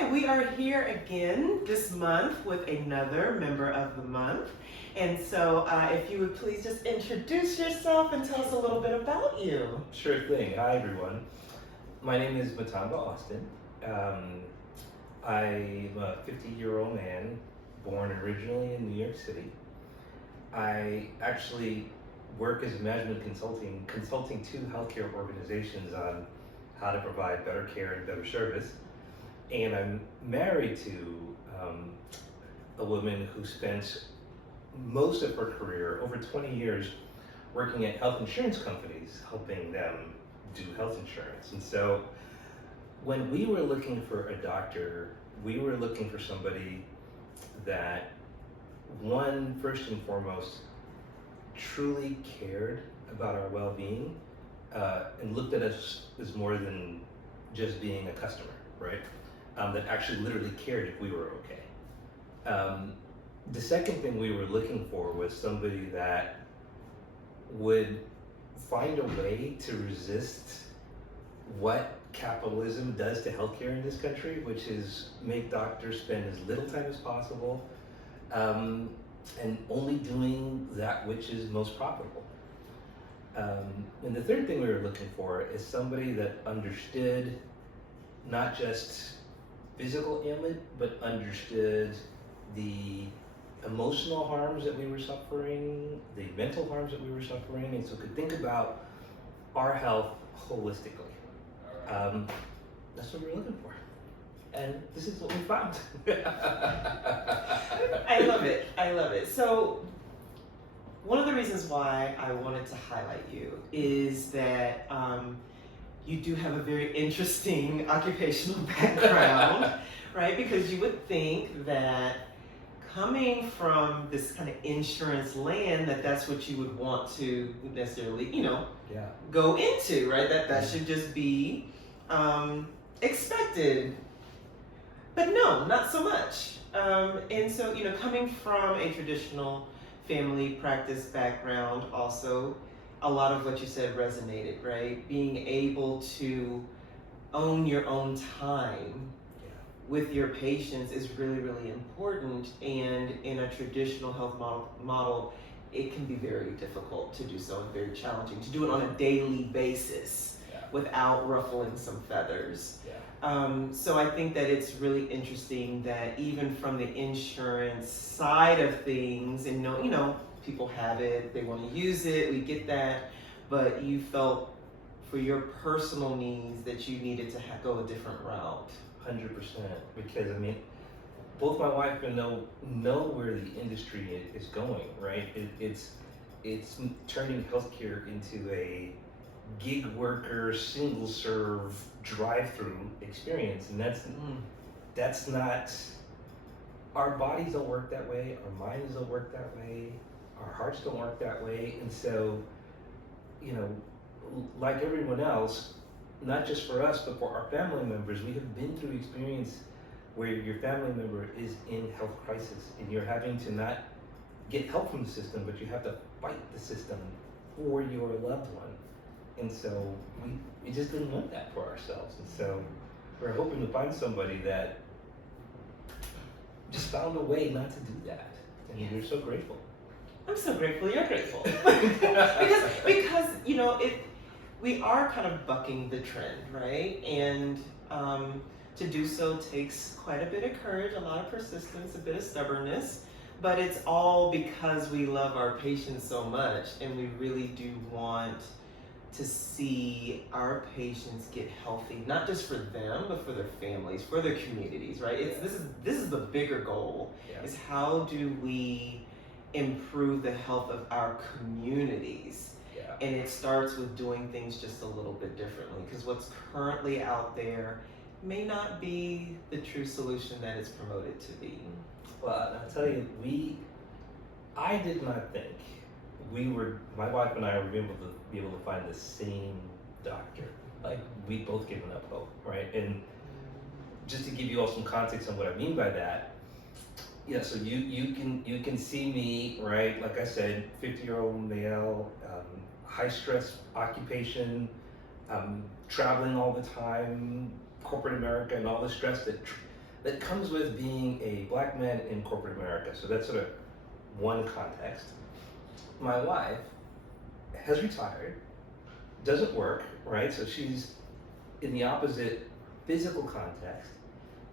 right, we are here again this month with another member of the month. And so if you would please just introduce yourself and tell us a little bit about you. Sure thing. Hi, everyone. My name is Matamba Austin. I'm a 50-year-old man, born originally in New York City. I actually work as a management consulting to healthcare organizations on how to provide better care and better service. And I'm married to a woman who spent most of her career, over 20 years, working at health insurance companies, helping them do health insurance. And so when we were looking for a doctor, we were looking for somebody that, one, first and foremost, truly cared about our well-being and looked at us as more than just being a customer, right? That actually literally cared if we were okay. The second thing we were looking for was somebody that would find a way to resist what capitalism does to healthcare in this country, which is make doctors spend as little time as possible and only doing that which is most profitable. And the third thing we were looking for is somebody that understood not just physical ailment, but understood the emotional harms that we were suffering, the mental harms that we were suffering, and so could think about our health holistically. That's what we were looking for. And this is what we found. I love it. I love it. So one of the reasons why I wanted to highlight you is that you do have a very interesting occupational background, right? Because you would think that coming from this kind of insurance land, that's what you would want to necessarily, go into, right? That should just be expected. But no, not so much. And so, coming from a traditional family practice background, also, a lot of what you said resonated, right? Being able to own your own time with your patients is really, really important. And in a traditional health model, it can be very difficult to do so and very challenging to do it on a daily basis without ruffling some feathers. So I think that it's really interesting that even from the insurance side of things, and people have it, they want to use it, we get that, but you felt for your personal needs that you needed to go a different route. 100%, because both my wife and know where the industry is going, right? It's turning healthcare into a gig worker, single serve, drive-through experience, and that's not. Our bodies don't work that way. Our minds don't work that way. Our hearts don't work that way, and so, like everyone else, not just for us, but for our family members, we have been through experience where your family member is in health crisis and you're having to not get help from the system, but you have to fight the system for your loved one. And so we just didn't want that for ourselves. And so we're hoping to find somebody that just found a way not to do that. And we're so grateful. I'm so grateful you're grateful. because we are kind of bucking the trend, right? And to do so takes quite a bit of courage, a lot of persistence, a bit of stubbornness, but it's all because we love our patients so much and we really do want to see our patients get healthy, not just for them, but for their families, for their communities, right? This is the bigger goal, is how do we improve the health of our communities? And it starts with doing things just a little bit differently, because what's currently out there may not be the true solution that it's promoted to be. Well, I'll tell you, I did not think my wife and I were able to find the same doctor. Like, we both given up hope, right? And just to give you all some context on what I mean by that, so you can see me, right? Like I said, 50-year-old male, high stress occupation, traveling all the time, corporate America, and all the stress that that comes with being a black man in corporate America. So that's sort of one context. My wife has retired, doesn't work, right? So she's in the opposite physical context.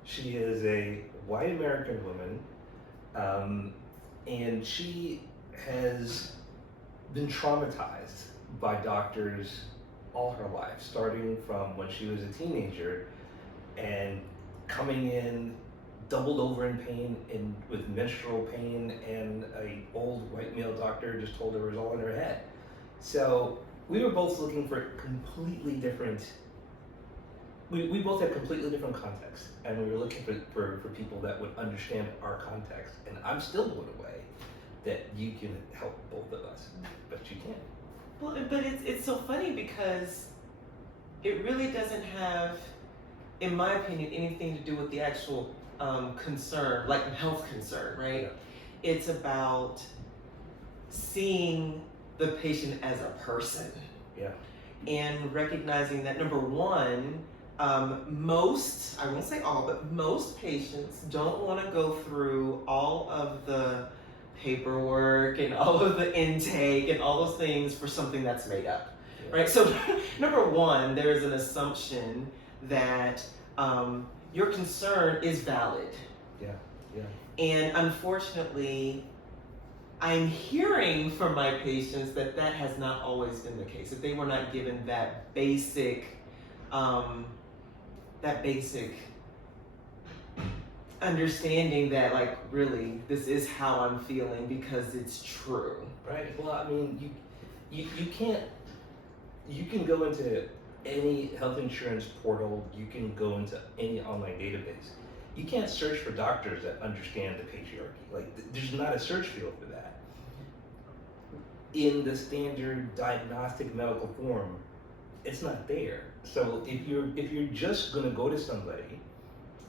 She is a white American woman, and she has been traumatized by doctors all her life, starting from when she was a teenager and coming in doubled over in pain and with menstrual pain, and a old white male doctor just told her it was all in her head. So we were both looking for completely different, we both had completely different contexts, and we were looking for people that would understand our context. And I'm still blown away that you can help both of us, but you can't. Well, but it's so funny because it really doesn't have, in my opinion, anything to do with the actual concern, like health concern, right? Yeah. It's about seeing the patient as a person. Yeah. And recognizing that, number one, most, I won't say all, but most patients don't want to go through all of the paperwork and all of the intake and all those things for something that's made up, right? So number one, there's an assumption that your concern is valid. Yeah, yeah. And unfortunately, I'm hearing from my patients that that has not always been the case, that they were not given that basic understanding that, like, really, this is how I'm feeling because it's true. Right. Well, I mean, you can't. You can go into any health insurance portal. You can go into any online database. You can't search for doctors that understand the patriarchy. Like, there's not a search field for that. In the standard diagnostic medical form, it's not there. So if you're just gonna go to somebody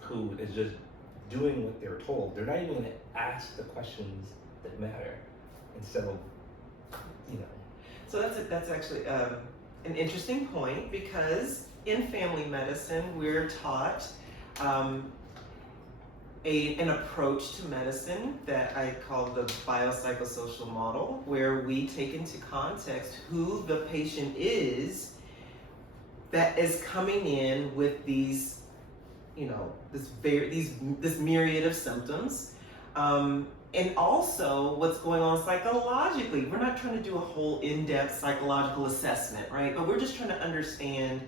who is just doing what they're told, they're not even gonna ask the questions that matter. And so, you know. So that's actually an interesting point, because in family medicine we're taught an approach to medicine that I call the biopsychosocial model, where we take into context who the patient is that is coming in with these, this myriad of symptoms, and also what's going on psychologically. We're not trying to do a whole in-depth psychological assessment, right? But we're just trying to understand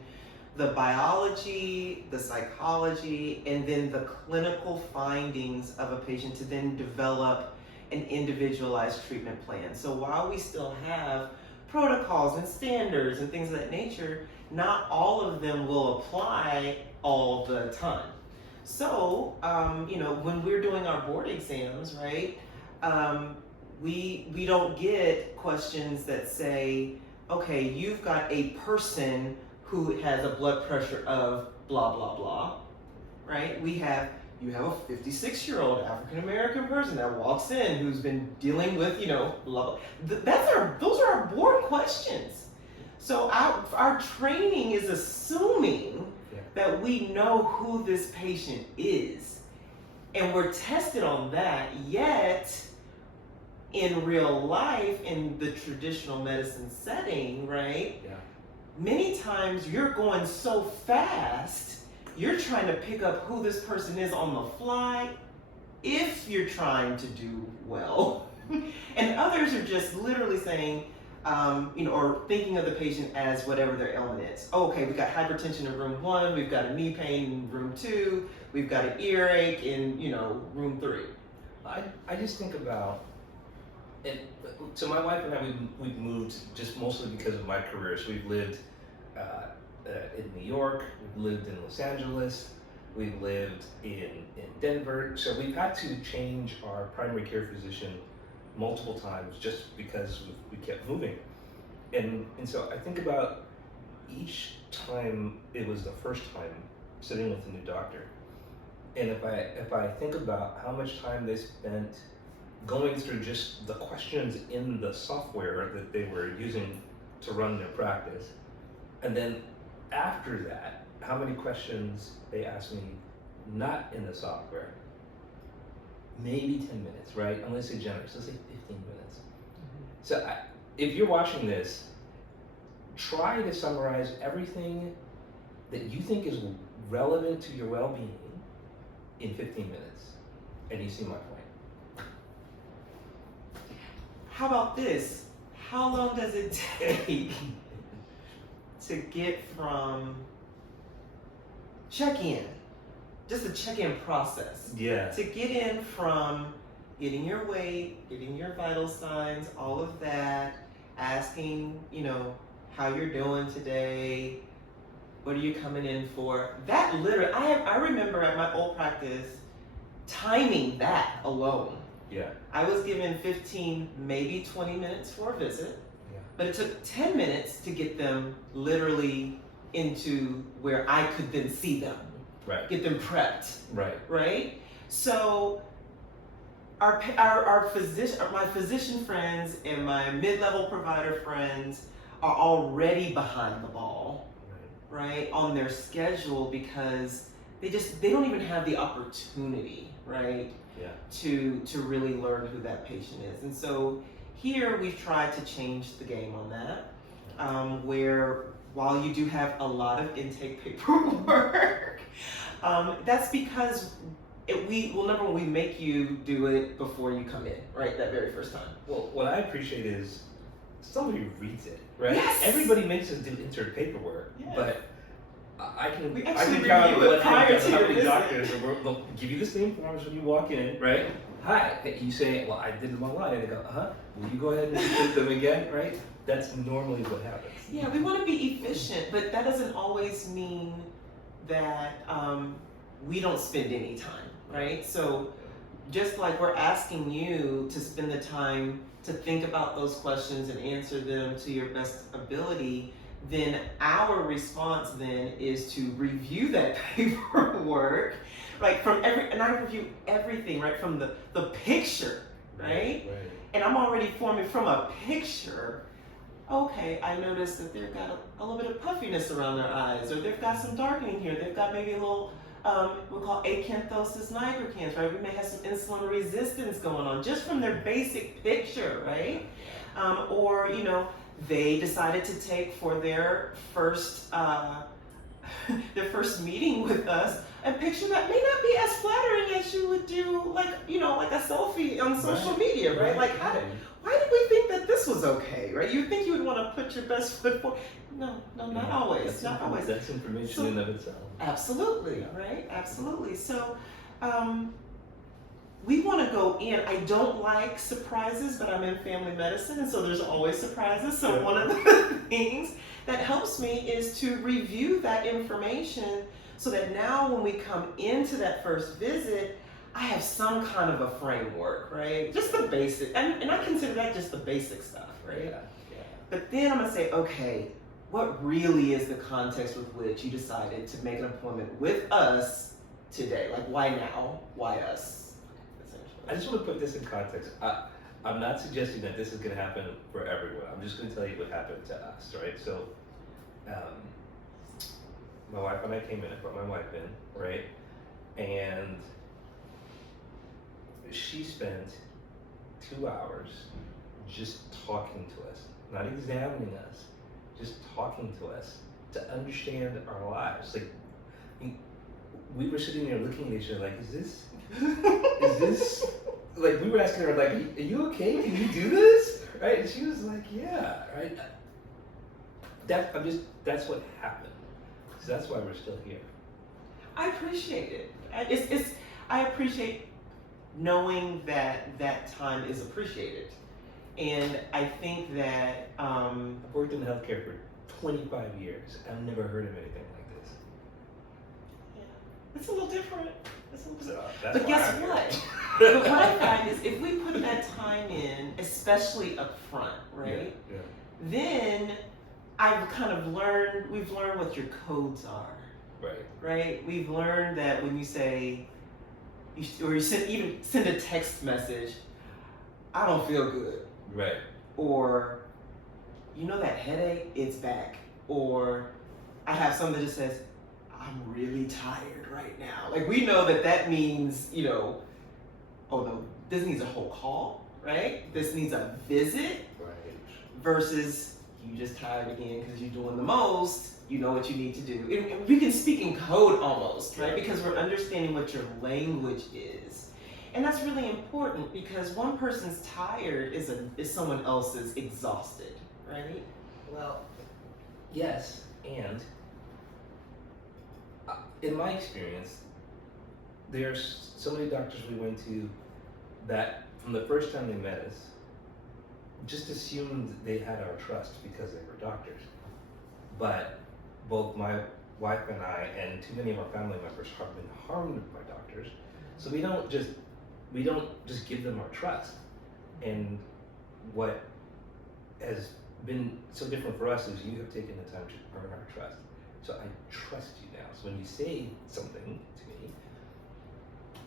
the biology, the psychology, and then the clinical findings of a patient to then develop an individualized treatment plan. So while we still have protocols and standards and things of that nature, not all of them will apply all the time. So, when we're doing our board exams, right, we don't get questions that say, okay, you've got a person who has a blood pressure of blah, blah, blah, right? You have a 56-year-old African-American person that walks in who's been dealing with, blah, blah. Those are our board questions. So our training is assuming that we know who this patient is, and we're tested on that. Yet in real life, in the traditional medicine setting, right? Yeah. Many times you're going so fast, you're trying to pick up who this person is on the fly if you're trying to do well. And others are just literally saying, or thinking of the patient as whatever their ailment is. Oh, okay, we've got hypertension in room 1, we've got a knee pain in room 2, we've got an earache in, room 3. I just think about, and so my wife and I, we've moved just mostly because of my career. So we've lived in New York, we've lived in Los Angeles, we've lived in Denver. So we've had to change our primary care physician multiple times just because we kept moving. And so I think about each time it was the first time sitting with a new doctor. And if I think about how much time they spent going through just the questions in the software that they were using to run their practice, and then after that, how many questions they asked me not in the software, maybe 10 minutes, right? Unless you're generous, let's say 15 minutes. So if you're watching this, try to summarize everything that you think is relevant to your well-being in 15 minutes. And you see my point. How about this? How long does it take to get from check-in, just the check-in process, Yeah. to get in from getting your weight, getting your vital signs, all of that, asking, how you're doing today, what are you coming in for? That literally, I remember at my old practice, timing that alone. Yeah. I was given 15, maybe 20 minutes for a visit, but it took 10 minutes to get them literally into where I could then see them, Right. get them prepped, Right. right? So our my physician friends and my mid-level provider friends are already behind the ball, right, on their schedule because they don't even have the opportunity, right, Yeah. to really learn who that patient is. And so here we've tried to change the game on that, where while you do have a lot of intake paperwork, that's because number one, we make you do it before you come in, right, that very first time. Well, what I appreciate is somebody reads it, right? Yes! Everybody makes us do insert paperwork, Yeah. but I can We I actually can count review it what prior to how your many visit. doctors they'll give you the same forms when you walk in, right? Hi, you say, well, I did them online, and they go, will you go ahead and repeat them again, right? That's normally what happens. Yeah, we want to be efficient, but that doesn't always mean that we don't spend any time, right? So just like we're asking you to spend the time to think about those questions and answer them to your best ability, then our response then is to review that paperwork, right? And I review everything, right? From the picture, right? And I'm already forming from a picture. Okay, I noticed that they've got a little bit of puffiness around their eyes, or they've got some darkening here. They've got maybe a little, we call acanthosis nigricans, right? We may have some insulin resistance going on just from their basic picture, right? Or, they decided to take for their first meeting with us a picture that may not be as flattering as you would do, like a selfie on social media, right? Like, why did we think that this was okay, right? You think you would want to put your best foot forward. No, not always, not always. That's information in and of itself. Absolutely, right? Absolutely. So, we want to go in. I don't like surprises, but I'm in family medicine, and so there's always surprises. So one of the things that helps me is to review that information so that now when we come into that first visit, I have some kind of a framework, right? Just the basic, and I consider that just the basic stuff, right? Yeah. But then I'm gonna say, okay, what really is the context with which you decided to make an appointment with us today? Like, why now? Why us? I just want to put this in context. I'm not suggesting that this is going to happen for everyone. I'm just going to tell you what happened to us, right? So, my wife and I came in. I brought my wife in, right? And she spent 2 hours just talking to us, not examining us, just talking to us to understand our lives. Like, we were sitting there looking at each other like, is this, like, we were asking her, like, are you okay? Can you do this? Right? And she was like, yeah, right? That's what happened. So that's why we're still here. I appreciate it. I appreciate knowing that time is appreciated. And I think that I've worked in healthcare for 25 years. I've never heard of anything like this. Yeah, it's a little different. But guess what? But what I find is if we put that time in, especially up front, right? Yeah. Then we've learned what your codes are. Right? We've learned that when you say, you send a text message, I don't feel good. Right. Or, that headache, it's back. Or I have something that just says, I'm really tired, right now. Like, we know that means, you know, oh no, this needs a whole call, right? This needs a visit, Right. versus you just tired again because you're doing the most, you know what you need to do. And we can speak in code almost, right? Because we're understanding what your language is. And that's really important, because one person's tired is someone else's exhausted, right? Well, yes, and in my experience, there's so many doctors we went to that from the first time they met us, just assumed they had our trust because they were doctors. But both my wife and I, and too many of our family members, have been harmed by doctors. So we don't just give them our trust. And what has been so different for us is you have taken the time to earn our trust. So I trust you now. So when you say something to me,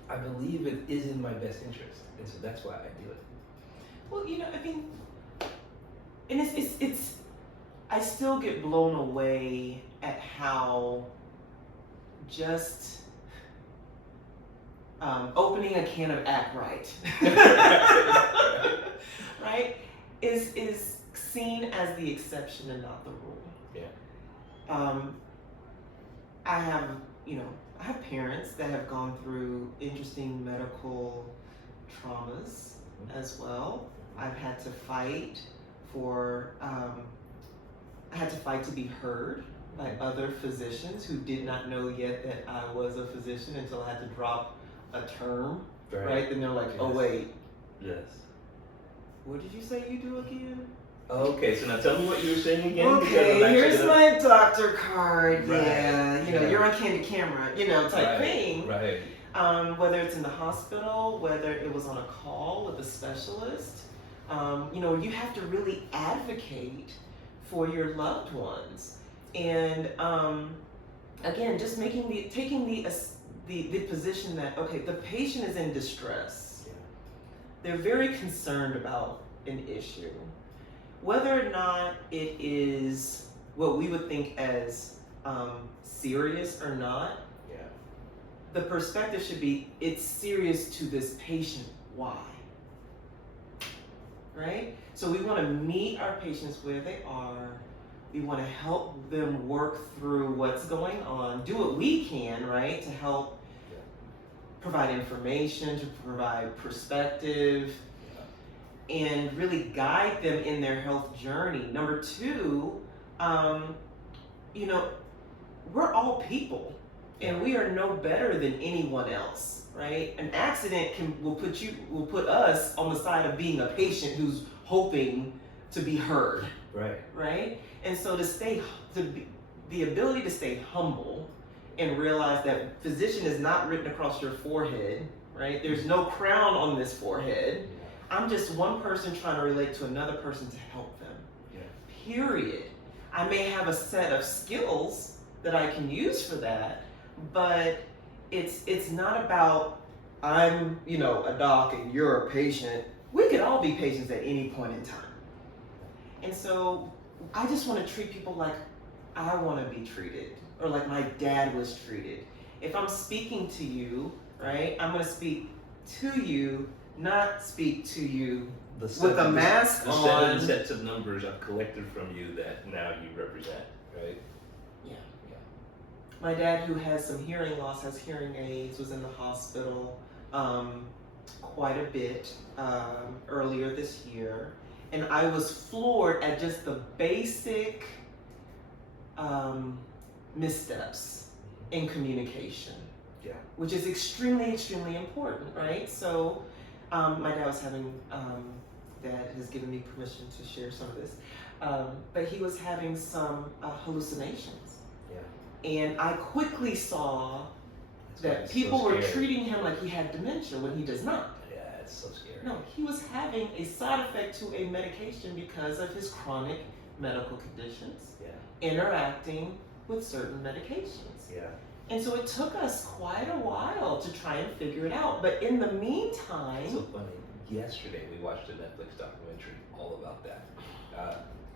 I believe it is in my best interest, and so that's why I do it. Well, you know, I mean, and it's I still get blown away at how just opening a can of Act Right, right, is seen as the exception and not the rule. Yeah. I have, you know, I have parents that have gone through interesting medical traumas as well. I've had to fight for, I had to fight to be heard by other physicians who did not know yet that I was a physician until I had to drop a term, right? Then they're like, oh wait, Yes. what did you say you do again? Okay, so now tell me what you were saying again. Okay, here's my doctor card. Right. Yeah, you know, you're on candid camera, you know, type thing. Right. Whether it's in the hospital, whether it was on a call with a specialist, you know, you have to really advocate for your loved ones. And again, just taking the position that, okay, the patient is in distress. Yeah. They're very concerned about an issue. Whether or not it is what we would think as serious or not, Yeah. the perspective should be, it's serious to this patient. Why? Right? So we want to meet our patients where they are. We want to help them work through what's going on, do what we can, right, to help provide information, to provide perspective, and really guide them in their health journey. Number two, you know, we're all people, and we are no better than anyone else, right? An accident will put us on the side of being a patient who's hoping to be heard, right? And so the ability to stay humble and realize that physician is not written across your forehead, right? There's no crown on this forehead. I'm just one person trying to relate to another person to help them. Period. I may have a set of skills that I can use for that, but it's not about I'm, you know, a doc and you're a patient. We could all be patients at any point in time. And so I just want to treat people like I want to be treated, or like my dad was treated. If I'm speaking to you, right, I'm going to speak to you, not speak to you with a mask on. The 7 sets of numbers I've collected from you that now you represent, right? Yeah. My dad, who has some hearing loss, has hearing aids, was in the hospital quite a bit earlier this year. And I was floored at just the basic missteps in communication, which is extremely, extremely important, right? So my dad was having, Dad has given me permission to share some of this, but he was having some hallucinations. And I quickly saw that people were treating him like he had dementia when he does not. Yeah, it's so scary. No, he was having a side effect to a medication because of his chronic medical conditions, interacting with certain medications. And so it took us quite a while to try and figure it out. But in the meantime... It's so funny. Yesterday we watched a Netflix documentary all about that.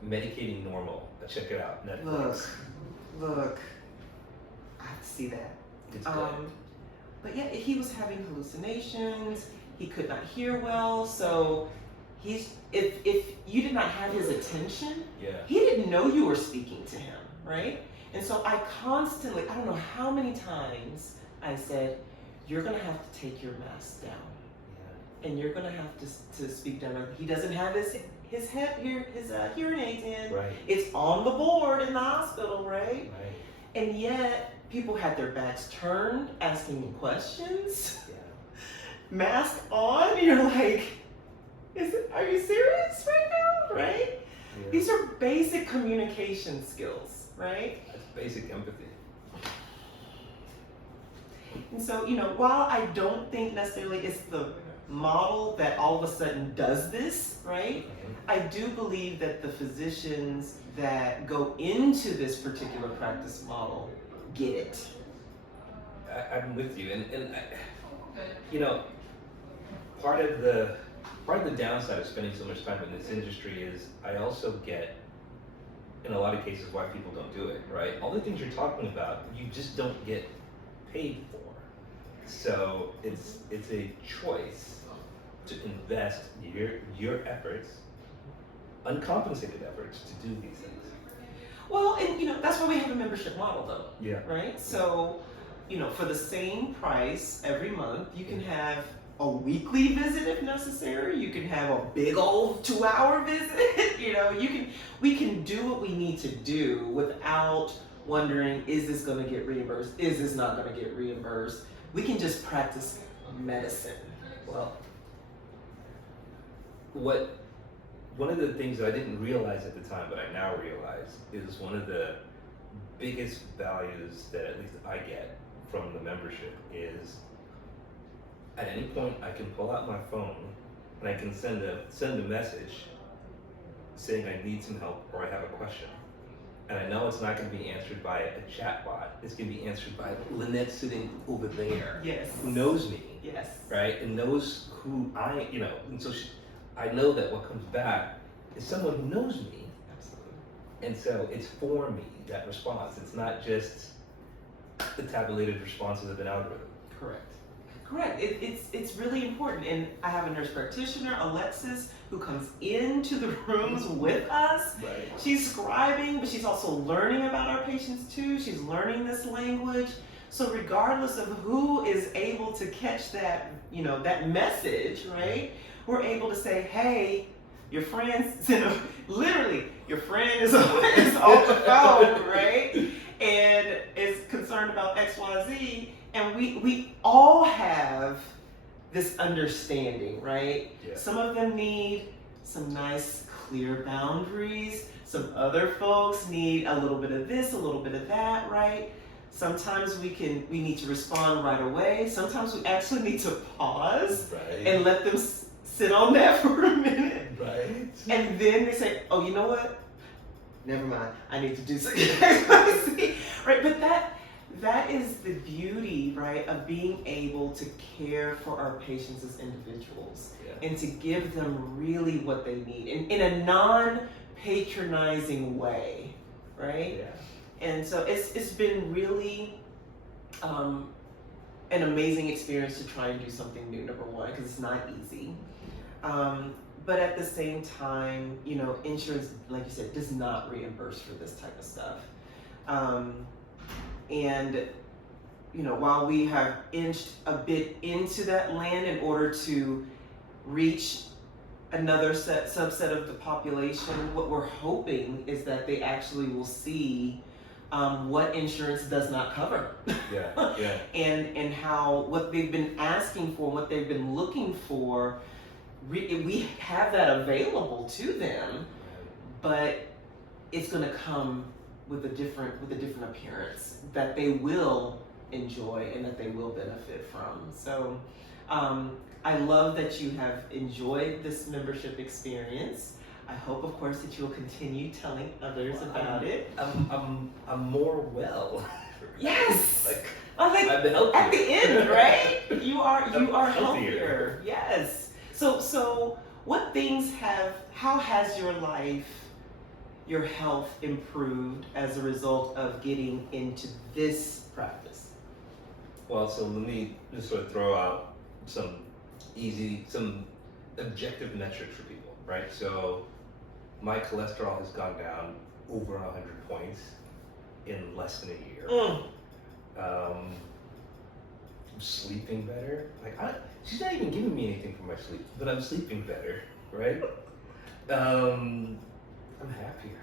Medicating Normal. Check it out, Netflix. Look. I have to see that. It's good. But yeah, he was having hallucinations. He could not hear well. So if you did not have his attention, Yeah. he didn't know you were speaking to him, right? And so I constantly, I don't know how many times I said, you're gonna have to take your mask down. And you're gonna have to speak down. He doesn't have his hearing aids in. Right. It's on the board in the hospital, right? Right. And yet people had their backs turned, asking me questions. Yeah. Mask on. You're like, are you serious right now? Right? Yeah. These are basic communication skills, right? That's basic empathy. And so, while I don't think necessarily it's the model that all of a sudden does this, right? I do believe that the physicians that go into this particular practice model get it. I'm with you, and part of the downside of spending so much time in this industry is I also get, in a lot of cases, why people don't do it. Right? All the things you're talking about, you just don't get paid for. So it's a choice to invest your efforts, uncompensated efforts, to do these things. Well, and that's why we have a membership model, though. Yeah. Right? So, for the same price every month, you can have a weekly visit if necessary. You can have a big old 2-hour visit. We can do what we need to do without wondering, is this going to get reimbursed? Is this not going to get reimbursed? We can just practice medicine. Well, one of the things that I didn't realize at the time, but I now realize, is one of the biggest values that at least I get from the membership is, at any point I can pull out my phone and I can send a message saying I need some help or I have a question. And I know it's not going to be answered by a chatbot. It's going to be answered by Lynette sitting over there. Yes. Who knows me. Yes. Right? And knows who and so I know that what comes back is someone who knows me. Absolutely. And so it's for me, that response. It's not just the tabulated responses of an algorithm. Correct. It's really important. And I have a nurse practitioner, Alexis, who comes into the rooms with us. Right. She's scribing, but she's also learning about our patients too. She's learning this language. So regardless of who is able to catch that, that message, right? We're able to say, hey, your friend's, literally, your friend is on the phone, right? And is concerned about XYZ. And we all have this understanding, right? Yeah. Some of them need some nice, clear boundaries. Some other folks need a little bit of this, a little bit of that, right? Sometimes we need to respond right away. Sometimes we actually need to pause and let them sit on that for a minute. Right. And then they say, oh, you know what? Never mind. I need to do something. Right? But that is the beauty, right, of being able to care for our patients as individuals and to give them really what they need in a non-patronizing way, right? Yeah. And so it's been really an amazing experience to try and do something new, number one, because it's not easy. But at the same time, insurance, like you said, does not reimburse for this type of stuff. And while we have inched a bit into that land in order to reach another subset of the population, what we're hoping is that they actually will see what insurance does not cover. Yeah. and how what they've been asking for, what they've been looking for, we have that available to them, but it's going to come with a different appearance that they will enjoy and that they will benefit from. So I love that you have enjoyed this membership experience. I hope, of course, that you'll continue telling others about it. I'm more well. Yes. I've been healthier. At the end, right? You are healthier. Yes. So what things how has your life, your health improved as a result of getting into this practice? Well, so let me just sort of throw out some objective metrics for people, right? So my cholesterol has gone down over 100 points in less than a year. I'm sleeping better. She's not even giving me anything for my sleep, but I'm sleeping better, right? I'm happier.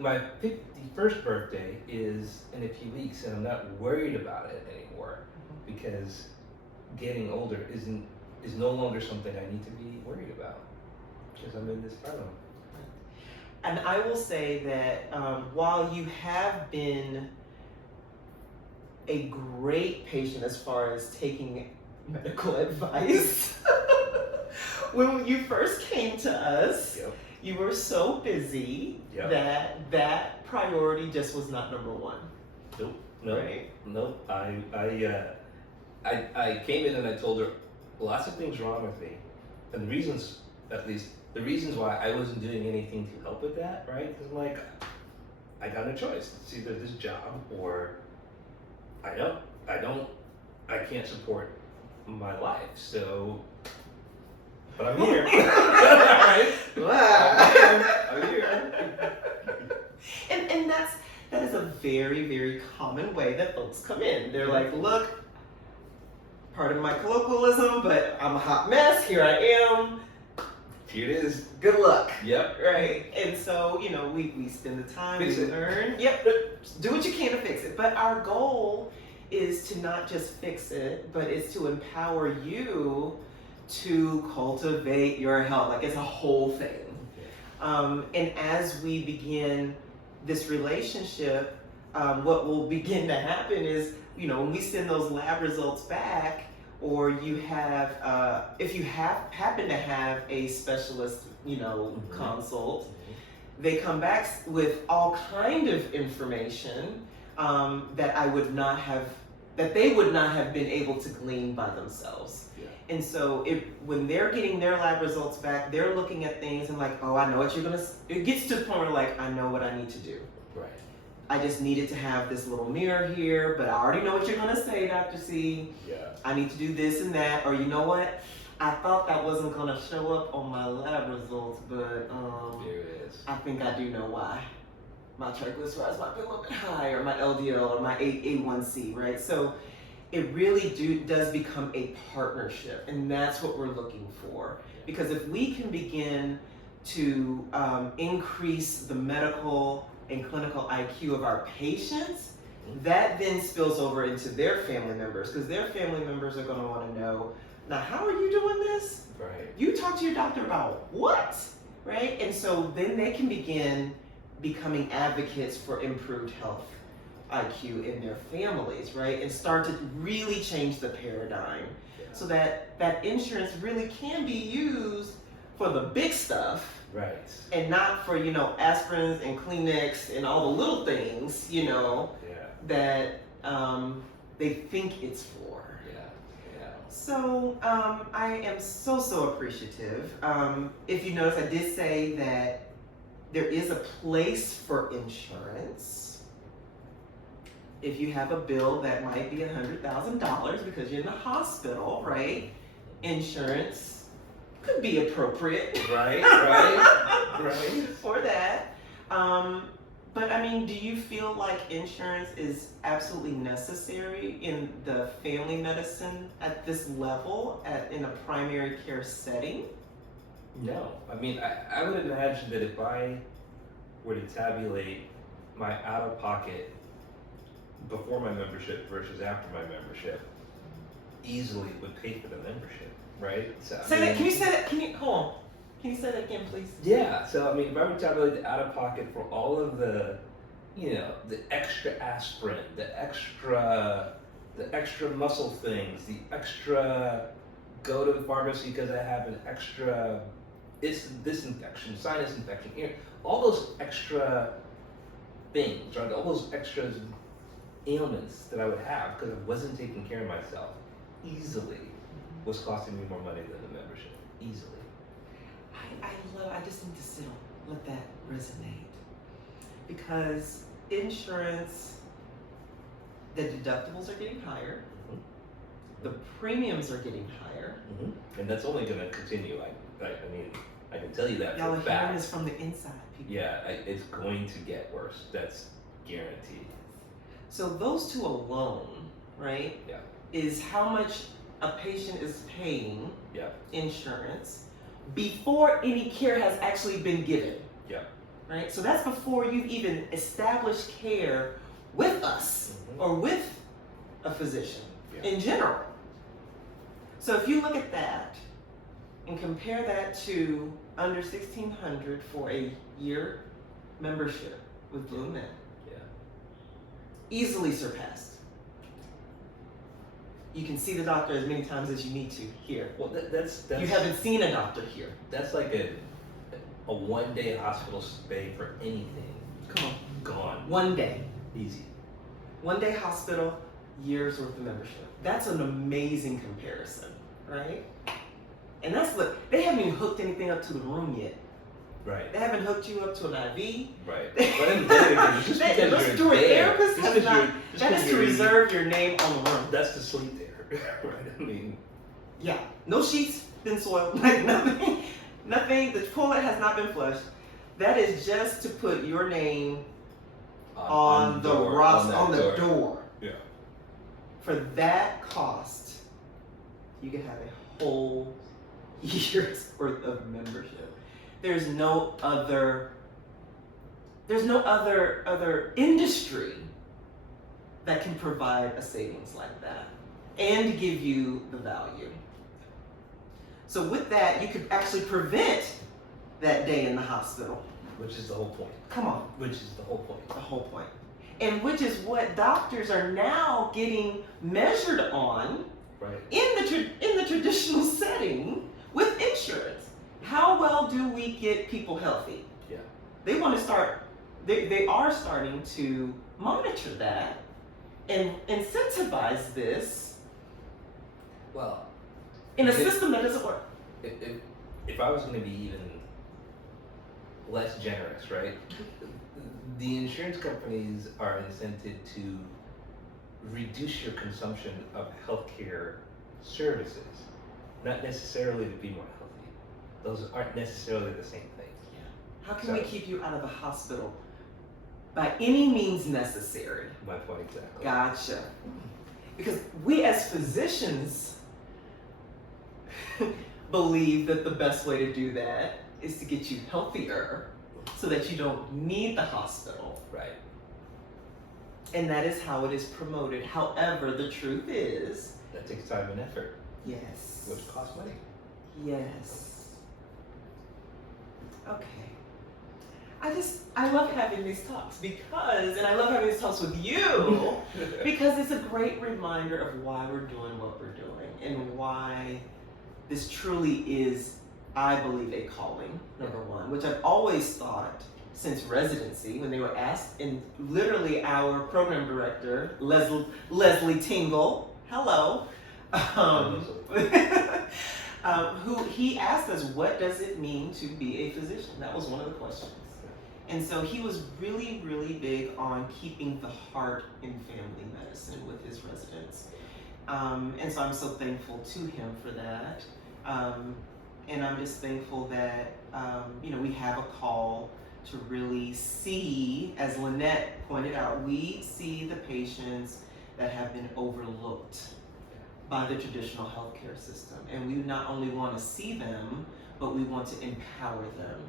My 51st birthday is in a few weeks, and I'm not worried about it anymore because getting older is no longer something I need to be worried about because I'm in this program. And I will say that while you have been a great patient as far as taking medical advice, when you first came to us, Yep. you were so busy Yep. that priority just was not number one. Nope. Right? Nope. I came in and I told her lots of things wrong with me, and the reasons why I wasn't doing anything to help with that, right? Because like, I got no choice. It's either this job or I can't support my life. So, but I'm here. Right? I'm here. And that is a very, very common way that folks come in. They're like, look, pardon my colloquialism, but I'm a hot mess. Here I am. Here it is. Good luck. Yep. Right. And so, we spend the time, Fix we it. learn. Yep. Do what you can to fix it. But our goal is to not just fix it, but it's to empower you to cultivate your health. Like, it's a whole thing. And as we begin this relationship, what will begin to happen is, when we send those lab results back, or you have, if you happen to have a specialist, consult, they come back with all kind of information that they would not have been able to glean by themselves. Yeah. And so when they're getting their lab results back, they're looking at things and like, oh, I know what it gets to the point where like, I know what I need to do. Right. I just needed to have this little mirror here, but I already know what you're gonna say, Dr. C. Yeah. I need to do this and that, or you know what? I thought that wasn't gonna show up on my lab results, but There it is. I think I do know why. My triglycerides might be a little bit high, or my LDL, or my A1C, right? So it really does become a partnership, and that's what we're looking for. Because if we can begin to increase the medical and clinical IQ of our patients, that then spills over into their family members, because their family members are going to want to know, now how are you doing this? Right. You talk to your doctor about what? Right? And so then they can begin becoming advocates for improved health IQ in their families, right? And start to really change the paradigm so that insurance really can be used for the big stuff. Right. And not for, aspirins and Kleenex and all the little things, that they think it's for. Yeah. So I am so appreciative. If you notice, I did say that there is a place for insurance. If you have a bill that might be $100,000 because you're in the hospital, right? Insurance could be appropriate. Right. For that. But do you feel like insurance is absolutely necessary in the family medicine at this level, in a primary care setting? No. I would imagine that if I were to tabulate my out-of-pocket before my membership versus after my membership, easily would pay for the membership, right? So, Can you say that? Hold on. Can you say that again, please? Yeah. So if I were to tabulate the out-of-pocket for all of the, the extra aspirin, the extra muscle things, the extra go to the pharmacy because I have an extra this infection, sinus infection, all those extra things, right? All those extra ailments that I would have because I wasn't taking care of myself easily was costing me more money than the membership. Easily. I just need to let that resonate. Because insurance, the deductibles are getting higher, the premiums are getting higher. And that's only going to continue. I mean, I can tell you that Y'all for a are hearing fact. this from the inside, people. Yeah, it's going to get worse. That's guaranteed. So those two alone, right? Yeah. Is how much a patient is paying Yeah. insurance before any care has actually been given. Yeah. Right? So that's before you've even established care with us or with a physician in general. So if you look at that and compare that to under $1,600 for a year membership with Blue Med, easily surpassed. You can see the doctor as many times as you need to here. Well, that's You haven't seen a doctor here. That's like a 1 day hospital stay for anything. Come on. Gone. 1 day. Easy. 1 day hospital, years worth of membership. That's an amazing comparison, right? And that's what, they haven't even hooked anything up to the room yet. Right. They haven't hooked you up to an IV. Right. But then again, just because you're there, therapist has not, that is to reserve your name on the room. That's to sleep there, right? I mean, yeah, no sheets been soiled, like nothing, the toilet has not been flushed. That is just to put your name on the roster, on the door. Yeah. For that cost, you can have a whole year's worth of membership. There's no other industry that can provide a savings like that and give you the value. So with that, you could actually prevent that day in the hospital. Which is the whole point. Come on. Which is the whole point. The whole point. And which is what doctors are now getting measured on in the traditional setting with insurance. How well do we get people healthy? Yeah. They want to start, they are starting to monitor that and incentivize this in a system that doesn't work. If I was going to be even less generous, right? The insurance companies are incented to reduce your consumption of healthcare services, not necessarily to be more healthy. Those aren't necessarily the same thing. Yeah. How can we keep you out of the hospital by any means necessary? My point exactly. Gotcha. Because we as physicians believe that the best way to do that is to get you healthier so that you don't need the hospital. Right. And that is how it is promoted. However, the truth is, that takes time and effort. Yes. Which costs money. Yes. Okay. I love having these talks and I love having these talks with you because it's a great reminder of why we're doing what we're doing and why this truly is, I believe, a calling, number one, which I've always thought since residency when they were asked, and literally our program director, Leslie Tingle, hello, who he asked us, what does it mean to be a physician? That was one of the questions. And so he was really, really big on keeping the heart in family medicine with his residents. And so I'm so thankful to him for that. And I'm just thankful that, we have a call to really see, as Lynette pointed out, we see the patients that have been overlooked by the traditional healthcare system. And we not only want to see them, but we want to empower them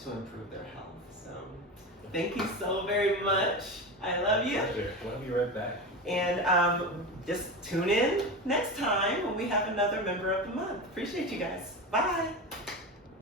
to improve their health. So thank you so very much. I love you. Pleasure. Love you right back. And just tune in next time when we have another member of the month. Appreciate you guys. Bye.